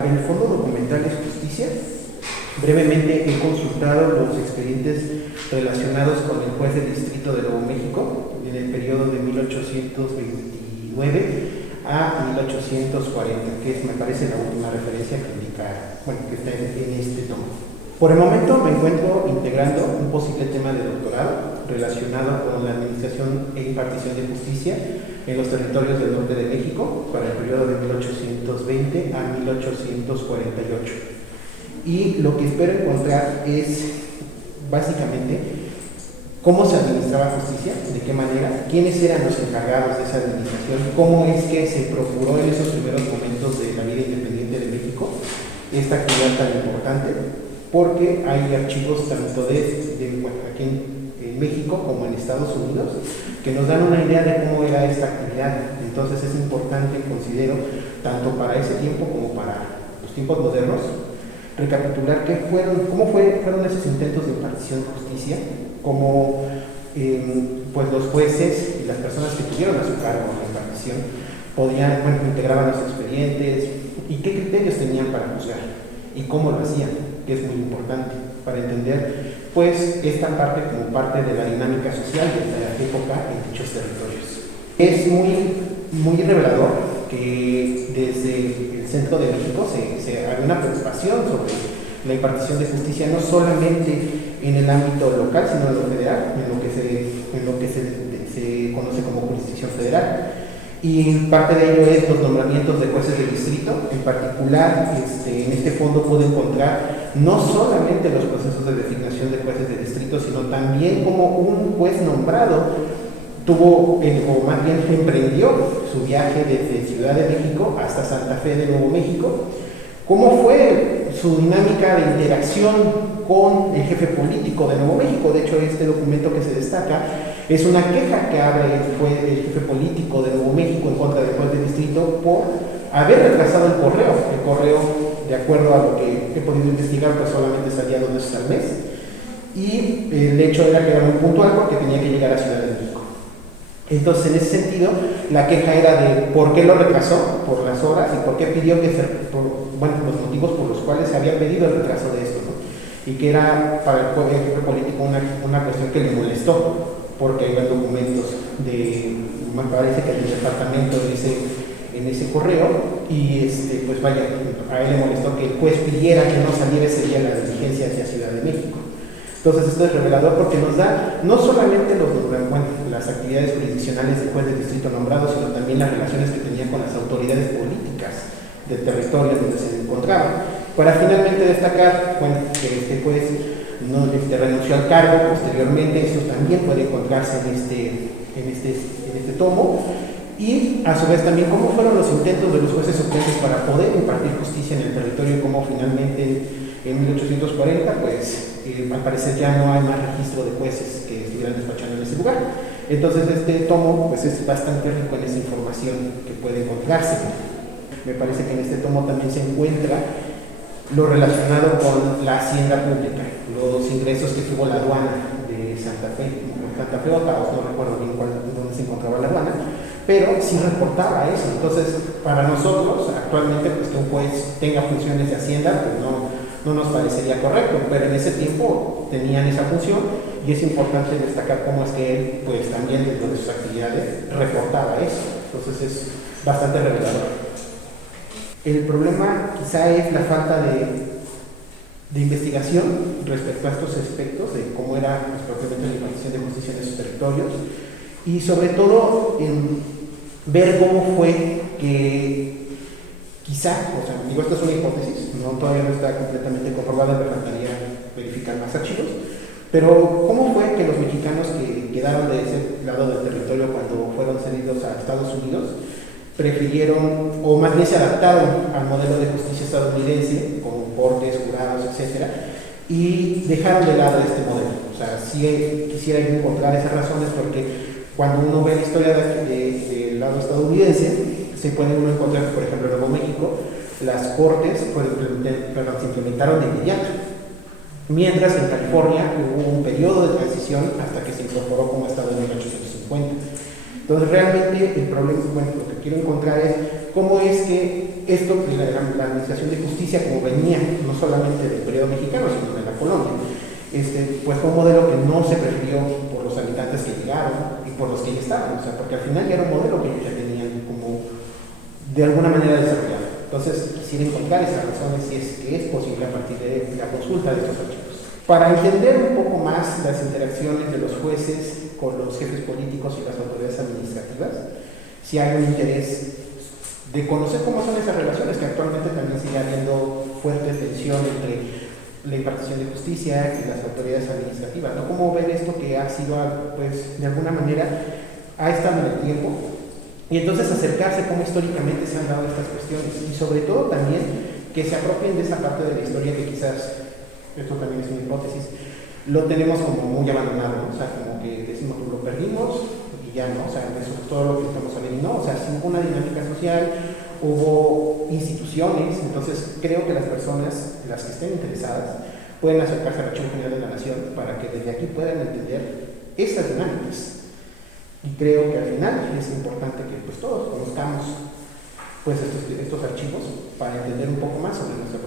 El Fondo Documental es Justicia. Brevemente he consultado los expedientes relacionados con el juez de distrito de Nuevo México en el periodo de 1829 a 1840, que es, me parece, la última referencia que indica, que está en este tomo. Por el momento me encuentro integrando un posible tema de doctorado relacionado con la administración e impartición de justicia en los territorios del norte de México para el periodo de 1820 a 1848. Y lo que espero encontrar es básicamente cómo se administraba justicia, de qué manera, quiénes eran los encargados de esa administración, cómo es que se procuró en esos primeros momentos de la vida independiente de México esta actividad tan importante, porque hay archivos tanto aquí en México como en Estados Unidos que nos dan una idea de cómo era esta actividad. Entonces es importante, considero, tanto para ese tiempo como para los tiempos modernos, recapitular cómo fueron esos intentos de impartición de justicia, cómo pues los jueces y las personas que tuvieron a su cargo la impartición integraban los expedientes y qué criterios tenían para juzgar y cómo lo hacían, que es muy importante para entender pues esta parte como parte de la dinámica social de la época en dichos territorios. Es muy revelador que desde el centro de México había una preocupación sobre la impartición de justicia, no solamente en el ámbito local, sino en lo federal, en lo que se conoce como jurisdicción federal. Y parte de ello es los nombramientos de jueces de distrito. En particular, en este fondo puedo encontrar no solamente los procesos de designación de jueces de distrito, sino también como un juez nombrado o más bien emprendió su viaje desde Ciudad de México hasta Santa Fe de Nuevo México, cómo fue su dinámica de interacción con el jefe político de Nuevo México. De hecho, este documento que se destaca es una queja que abre el jefe político de Nuevo México en contra del juez de distrito por haber retrasado el correo. El correo, de acuerdo a lo que he podido investigar, pues solamente salía 2 veces al mes, y el hecho era que era muy puntual porque tenía que llegar a Ciudad de México. Entonces, en ese sentido, la queja era de por qué lo retrasó, por las horas, y por qué pidió los motivos por los cuales se había pedido el retraso de esto, ¿no? Y que era para el jefe político una cuestión que le molestó, porque hay documentos me parece que el departamento dice en ese correo, y a él le molestó que el juez pidiera que no saliera ese día la diligencia hacia Ciudad de México. Entonces esto es revelador porque nos da no solamente las actividades jurisdiccionales del juez de distrito nombrado, sino también las relaciones que tenía con las autoridades políticas del territorio donde se encontraba. Para finalmente destacar que este juez renunció al cargo posteriormente. Eso también puede encontrarse en este tomo. Y a su vez también cómo fueron los intentos de los jueces suplentes para poder impartir justicia en el territorio, y cómo finalmente en 1840 al parecer ya no hay más registro de jueces que estuvieran despachando en ese lugar. Entonces este tomo es bastante rico en esa información que puede encontrarse. Me parece que en este tomo también se encuentra lo relacionado con la hacienda pública, los ingresos que tuvo la aduana de Santa Fe o Taos, no recuerdo bien dónde se encontraba la aduana, pero sí reportaba eso. Entonces, para nosotros, actualmente, que un juez tenga funciones de hacienda, pues no nos parecería correcto, pero en ese tiempo tenían esa función, y es importante destacar cómo es que él, también dentro de sus actividades, reportaba eso. Entonces es bastante revelador. El problema quizá es la falta de investigación respecto a estos aspectos de cómo era propiamente la impartición de justicia en esos territorios, y sobre todo en ver cómo fue que esto es una hipótesis, todavía no está completamente comprobada, me faltaría verificar más archivos, pero cómo fue que los mexicanos que quedaron de ese lado del territorio cuando fueron cedidos a Estados Unidos prefirieron, o más bien se adaptaron al modelo de justicia estadounidense, con cortes, jurados, etc., y dejaron de lado este modelo. O sea, sí quisiera encontrar esas razones, porque cuando uno ve la historia del lado estadounidense, se puede uno encontrar que, por ejemplo, en Nuevo México, las cortes se implementaron de inmediato, mientras en California hubo un periodo de transición hasta que se incorporó como estado en 1850. Entonces, realmente el problema, lo que quiero encontrar es cómo es que esto, la administración de justicia, como venía no solamente del periodo mexicano, sino de la colonia, pues fue un modelo que no se prefirió por los habitantes que llegaron y por los que ya estaban, o sea, porque al final ya era un modelo que ellos ya tenían como de alguna manera desarrollado. Entonces quisiera encontrar esas razones si es que es posible a partir de la consulta de estos archivos. Para entender un poco más las interacciones de los jueces con los jefes políticos y las autoridades administrativas, si hay un interés de conocer cómo son esas relaciones, que actualmente también sigue habiendo fuerte tensión entre la impartición de justicia y las autoridades administrativas, ¿no? ¿Cómo ven esto que ha sido, pues, de alguna manera, ha estado en el tiempo? Y entonces acercarse cómo históricamente se han dado estas cuestiones y sobre todo también que se apropien de esa parte de la historia que quizás, esto también es una hipótesis, lo tenemos como muy abandonado, ¿no? O sea, como que decimos, lo perdimos y ya no, o sea, eso es todo lo que estamos sabiendo, y no, o sea, sí hubo una dinámica social, hubo instituciones, entonces creo que las personas, las que estén interesadas, pueden acercarse al Archivo General de la Nación para que desde aquí puedan entender estas dinámicas. Y creo que al final es importante que pues todos conozcamos pues estos archivos para entender un poco más sobre nuestra